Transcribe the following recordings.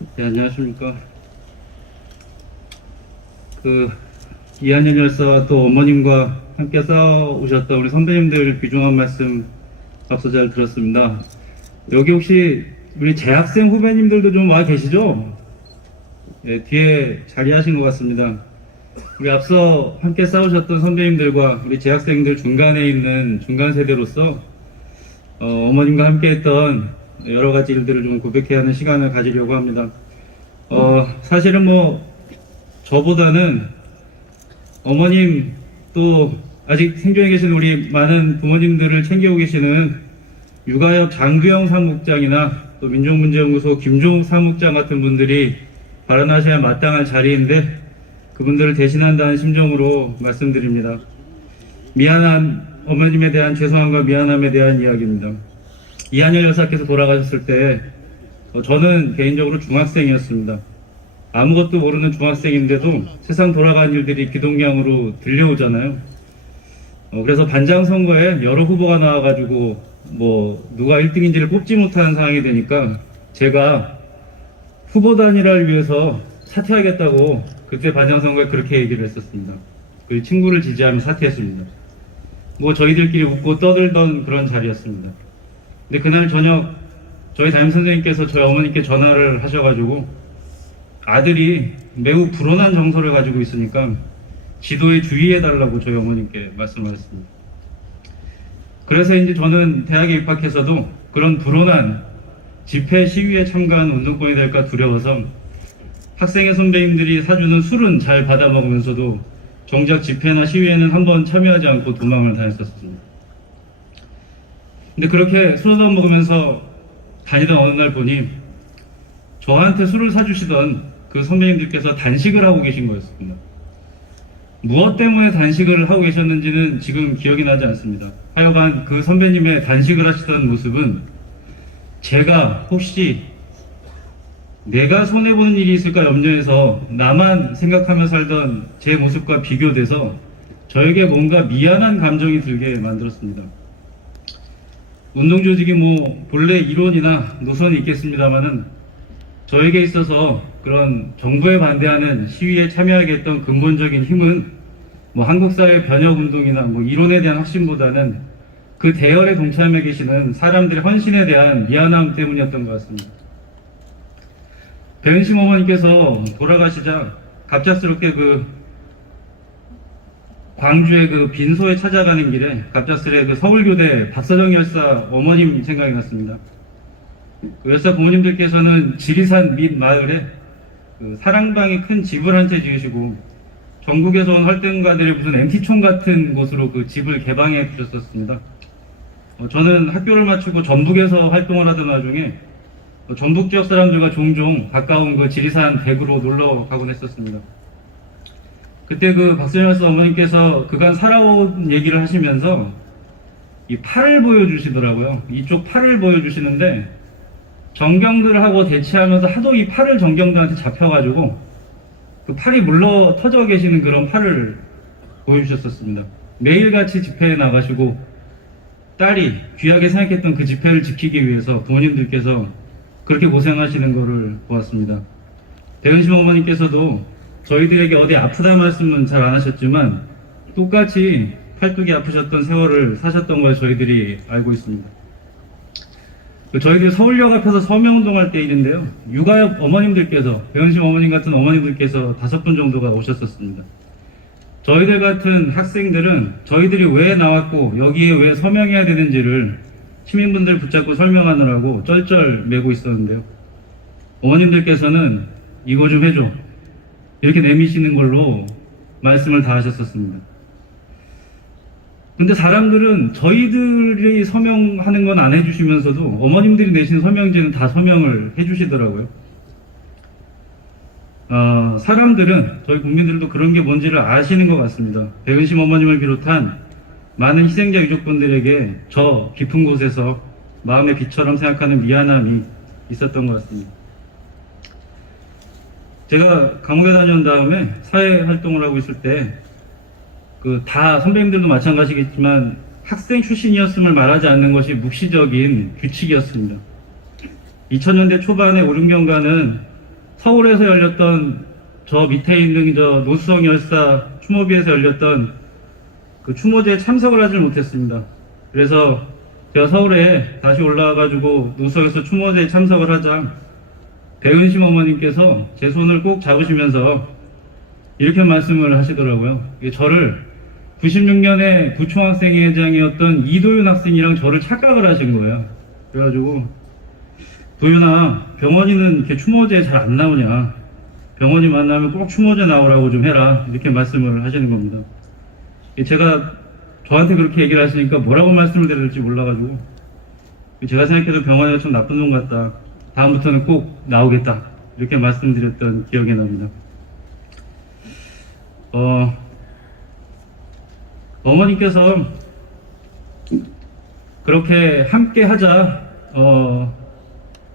네, 안녕하십니까. 그, 이한열 열사와 또 어머님과 함께 싸우셨던 우리 선배님들 귀중한 말씀 앞서 잘 들었습니다. 여기 혹시 우리 재학생 후배님들도 좀 와 계시죠? 네, 뒤에 자리하신 것 같습니다. 우리 앞서 함께 싸우셨던 선배님들과 우리 재학생들 중간에 있는 중간 세대로서 어머님과 함께 했던 여러 가지 일들을 좀 고백해야 하는 시간을 가지려고 합니다. 사실은 저보다는 어머님 또 아직 생존해 계신 우리 많은 부모님들을 챙기고 계시는 육아협 장두영 사무국장이나 또 민족문제연구소 김종욱 사무국장 같은 분들이 발언하셔야 마땅한 자리인데 그분들을 대신한다는 심정으로 말씀드립니다. 미안한 어머님에 대한 죄송함과 미안함에 대한 이야기입니다. 이한열 여사께서 돌아가셨을 때 저는 개인적으로 중학생이었습니다. 아무것도 모르는 중학생인데도 세상 돌아가는 일들이 귀동냥으로 들려오잖아요. 그래서 반장 선거에 여러 후보가 나와가지고 누가 1등인지를 뽑지 못하는 상황이 되니까 제가 후보 단일화를 위해서 사퇴하겠다고 그때 반장 선거에 그렇게 얘기를 했었습니다. 그 친구를 지지하며 사퇴했습니다. 저희들끼리 웃고 떠들던 그런 자리였습니다. 근데 그날 저녁 저희 담임선생님께서 저희 어머니께 전화를 하셔가지고 아들이 매우 불온한 정서를 가지고 있으니까 지도에 주의해달라고 저희 어머님께 말씀하셨습니다. 그래서 이제 저는 대학에 입학해서도 그런 불온한 집회 시위에 참가한 운동권이 될까 두려워서 학생회 선배님들이 사주는 술은 잘 받아 먹으면서도 정작 집회나 시위에는 한번 참여하지 않고 도망을 다녔었습니다. 근데 그렇게 술 얻어 먹으면서 다니던 어느 날 보니 저한테 술을 사주시던 그 선배님들께서 단식을 하고 계신 거였습니다. 무엇 때문에 단식을 하고 계셨는지는 지금 기억이 나지 않습니다. 하여간 그 선배님의 단식을 하시던 모습은 제가 혹시 내가 손해보는 일이 있을까 염려해서 나만 생각하며 살던 제 모습과 비교돼서 저에게 뭔가 미안한 감정이 들게 만들었습니다. 운동조직이 본래 이론이나 노선이 있겠습니다만은 저에게 있어서 그런 정부에 반대하는 시위에 참여하게 했던 근본적인 힘은 한국사회 변혁운동이나 이론에 대한 확신보다는 그 대열에 동참해 계시는 사람들의 헌신에 대한 미안함 때문이었던 것 같습니다. 배은심 어머니께서 돌아가시자 갑작스럽게 광주의 빈소에 찾아가는 길에 갑작스레 서울교대 박서정 열사 어머님 생각이 났습니다. 그 열사 부모님들께서는 지리산 밑 마을에 사랑방이 큰 집을 한 채 지으시고 전국에서 온 활동가들의 무슨 MT총 같은 곳으로 그 집을 개방해 주셨었습니다. 저는 학교를 마치고 전북에서 활동을 하던 와중에 전북 지역 사람들과 종종 가까운 지리산 댁으로 놀러 가곤 했었습니다. 그때 박서정 열사 어머님께서 그간 살아온 얘기를 하시면서 이 팔을 보여주시더라고요. 이쪽 팔을 보여주시는데 정경들하고 대치하면서 하도 이 팔을 정경들한테 잡혀가지고 그 팔이 물러 터져 계시는 그런 팔을 보여주셨었습니다. 매일같이 집회에 나가시고 딸이 귀하게 생각했던 그 집회를 지키기 위해서 부모님들께서 그렇게 고생하시는 것을 보았습니다. 배은심 어머니께서도 저희들에게 어디 아프다 말씀은 잘 안 하셨지만 똑같이 팔뚝이 아프셨던 세월을 사셨던 걸 저희들이 알고 있습니다. 저희들 서울역 앞에서 서명운동할 때 일인데요. 육아협 어머님들께서, 배은심 어머님 같은 어머님들께서 5분 정도가 오셨었습니다. 저희들 같은 학생들은 저희들이 왜 나왔고 여기에 왜 서명해야 되는지를 시민분들 붙잡고 설명하느라고 쩔쩔 매고 있었는데요. 어머님들께서는 이거 좀 해줘 이렇게 내미시는 걸로 말씀을 다 하셨었습니다. 근데 사람들은 저희들이 서명하는 건 안 해주시면서도 어머님들이 내신 서명지는 다 서명을 해주시더라고요. 사람들은, 저희 국민들도 그런 게 뭔지를 아시는 것 같습니다. 배은심 어머님을 비롯한 많은 희생자 유족분들에게 저 깊은 곳에서 마음의 빛처럼 생각하는 미안함이 있었던 것 같습니다. 제가 감옥에 다녀온 다음에 사회활동을 하고 있을 때 다 선배님들도 마찬가지겠지만 학생 출신이었음을 말하지 않는 것이 묵시적인 규칙이었습니다. 2000년대 초반에 5, 6년간은 서울에서 열렸던 저 밑에 있는 저 노수성 열사 추모비에서 열렸던 그 추모제에 참석을 하질 못했습니다. 그래서 제가 서울에 다시 올라와가지고 노수성에서 추모제에 참석을 하자 배은심 어머님께서 제 손을 꼭 잡으시면서 이렇게 말씀을 하시더라고요. 저를 96년에 부총학생회장이었던 이도윤 학생이랑 저를 착각을 하신 거예요. 그래가지고 도윤아, 병원이는 이렇게 추모제에 잘 안 나오냐, 병원이 만나면 꼭 추모제 나오라고 좀 해라, 이렇게 말씀을 하시는 겁니다. 제가 저한테 그렇게 얘기를 하시니까 뭐라고 말씀을 드려야 될지 몰라가지고 제가 생각해도 병원이가 좀 나쁜 놈 같다, 다음부터는 꼭 나오겠다, 이렇게 말씀드렸던 기억이 납니다. 어머니께서 그렇게 함께 하자,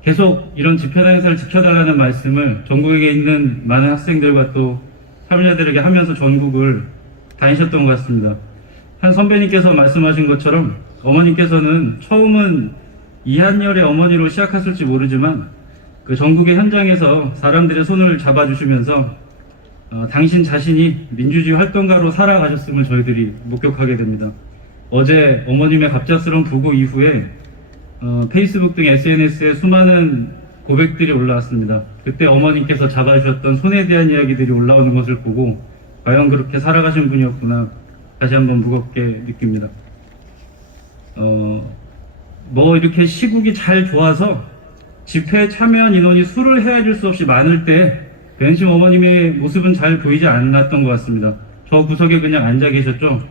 계속 이런 집회나 행사를 지켜달라는 말씀을 전국에 있는 많은 학생들과 또 참여자들에게 하면서 전국을 다니셨던 것 같습니다. 한 선배님께서 말씀하신 것처럼 어머니께서는 처음은 이한열의 어머니로 시작하실지 모르지만 그 전국의 현장에서 사람들의 손을 잡아주시면서 당신 자신이 민주주의 활동가로 살아가셨음을 저희들이 목격하게 됩니다. 어제 어머님의 갑작스러운 부고 이후에 페이스북 등 SNS에 수많은 고백들이 올라왔습니다. 그때 어머님께서 잡아주셨던 손에 대한 이야기들이 올라오는 것을 보고 과연 그렇게 살아가신 분이었구나 다시 한번 무겁게 느낍니다. 이렇게 시국이 잘 좋아서 집회에 참여한 인원이 수를 헤아릴 수 없이 많을 때 배은심 어머님의 모습은 잘 보이지 않았던 것 같습니다. 저 구석에 그냥 앉아 계셨죠.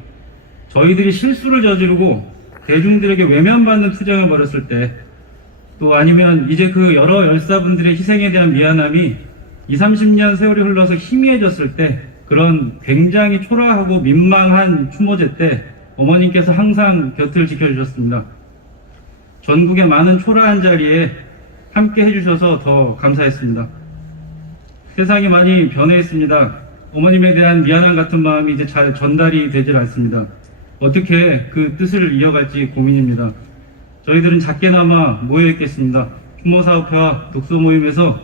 저희들이 실수를 저지르고 대중들에게 외면받는 투쟁을 벌였을 때, 또 아니면 이제 그 여러 열사분들의 희생에 대한 미안함이 20-30년 세월이 흘러서 희미해졌을 때, 그런 굉장히 초라하고 민망한 추모제 때 어머님께서 항상 곁을 지켜주셨습니다. 전국의 많은 초라한 자리에 함께 해주셔서 더 감사했습니다. 세상이 많이 변해있습니다. 어머님에 대한 미안함 같은 마음이 이제 잘 전달이 되질 않습니다. 어떻게 그 뜻을 이어갈지 고민입니다. 저희들은 작게나마 모여있겠습니다. 추모사업회와 독서모임에서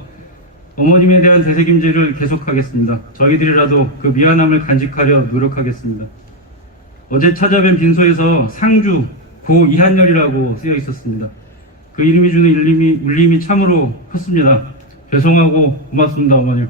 어머님에 대한 되새김질을 계속하겠습니다. 저희들이라도 그 미안함을 간직하려 노력하겠습니다. 어제 찾아뵌 빈소에서 상주 고 이한열이라고 쓰여 있었습니다. 그 이름이 주는 울림이 참으로 컸습니다. 죄송하고 고맙습니다, 어머님.